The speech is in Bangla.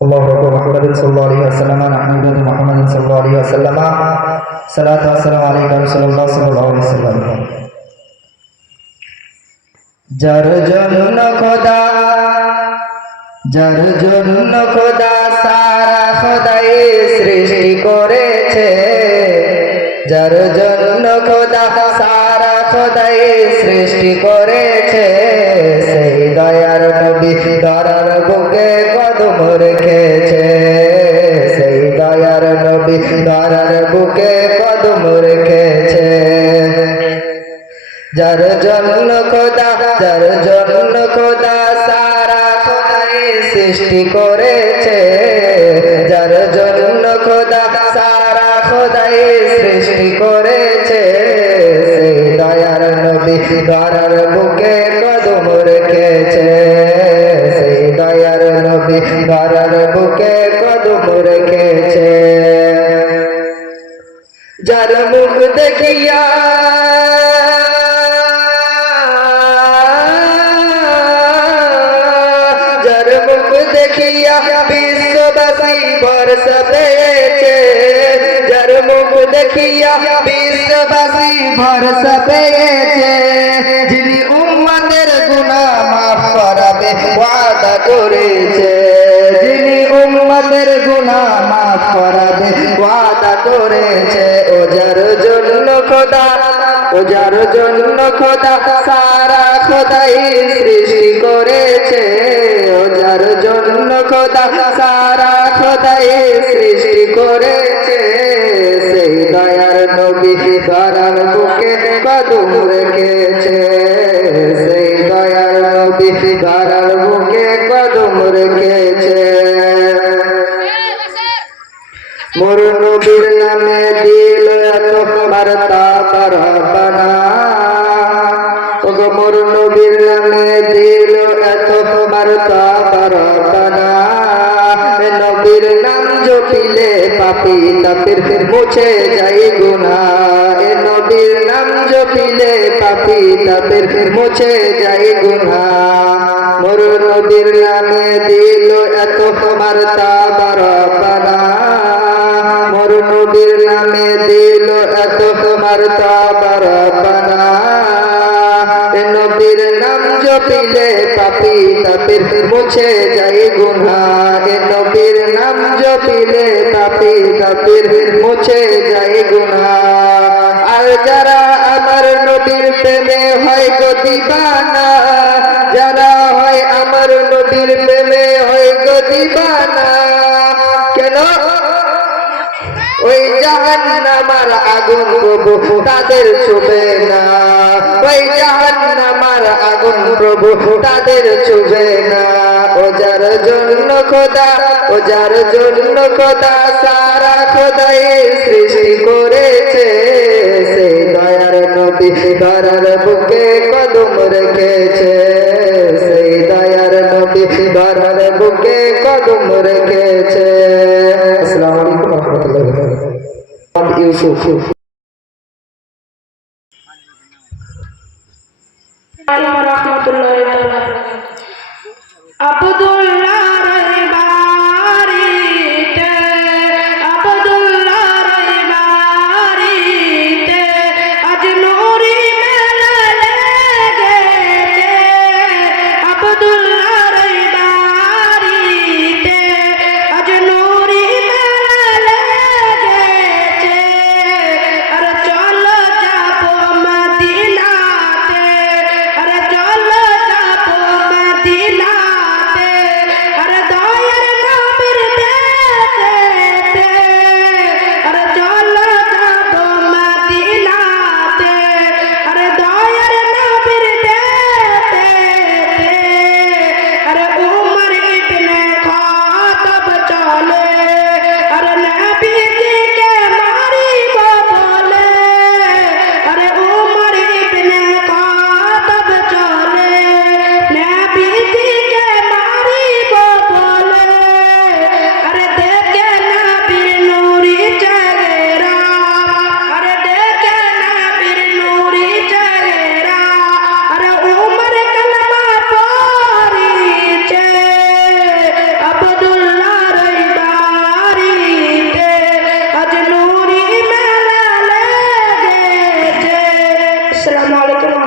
الله أكبر محمد صلى الله عليه وسلم نحمد محمد صلى الله عليه وسلم صلاة والسلام عليك رسول الله صلى الله عليه وسلم যার জন্য খোদা সারা খোদাই সৃষ্টি করেছে যার জন্য খোদা সারা খোদাই সৃষ্টি করেছে সেই দয়ার নবী ধরার বুকে কদম রেখেছে সেই দয়ার নবী ধরার বুকে কদম রেখেছে যার জন্য খোদা সারা খোদাই সৃষ্টি করেছে যার জন্য খোদা সারা খোদাই সৃষ্টি করেছে সেই দয়ার নবী ধরার বুকে কদম রেখেছে সেই দয়ার নবী ধরার বুকে কদম রেখেছে যার মুখ দেখিয়া বিশ্ববাসী ভরসা পেয়েছে যার মুখ দেখিয়া বিশ্ববাসী ভরসা পেয়েছে যিনি উম্মতের গুনাহ মাফ করাবে ওয়াদা করেছে যিনি উম্মতের গুনাহ মাফ করাবে ওয়াদা করেছে ও যার জন্য খোদা সারা খোদাই সৃষ্টি করেছে ও যার জন্য খোদা সারা খোদাই সৃষ্টি করেছে সেই দয়ার নবী ধরার বুকে কদম রেখেছে সেই দয়ার নবী ধরার বুকে কদম রেখেছে মোর নবীর নামে দিল এত মারতাবা রব্বানা ওগো মোর নবীর নামে দিল এত মারতাবা রব্বানা নবীর নাম জপিলে পাপী তাপের মুছে যায় গুনাহ নবীর নাম জপিলে পাপী তাপের মুছে যায় গুনাহ মোর নবীর নামে দিল এত মারতাবা রব্বানা মোর নবীর নামে দিল এত মারতাবা রব্বানা নবীর নাম জপিলে পাপী তাপের মুছে যায় গুনাহ নবীর নাম জপিলে পাপী তাপের মুছে যায় গুনাহ আর যারা আমার নবীর প্রেমে হয় গো দিবানা যারা হয় আমার নবীর প্রেমে হয় গো দিবানা কেন ওই জাহান্নামের আগুন প্রভু তাদের ছুবে না ওই জাহান্নামের আগুন প্রভু তাদের ছুবে না ও যার জন্য খোদা সারা খোদাই সৃষ্টি করেছে সেই দয়ার নবী ধরার বুকে কদম রেখেছে সেই দয়ার নবী ধরার বুকে কদম রেখেছে আসসালামু আলাইকুম ওয়া রাহমাতুল্লাহি ওয়া বারাকাতুহু ইউসুফ রাহমাতুল্লাহি ওয়া বারাকাতুহু আব্দুল্লাহ আসসালামু আলাইকুম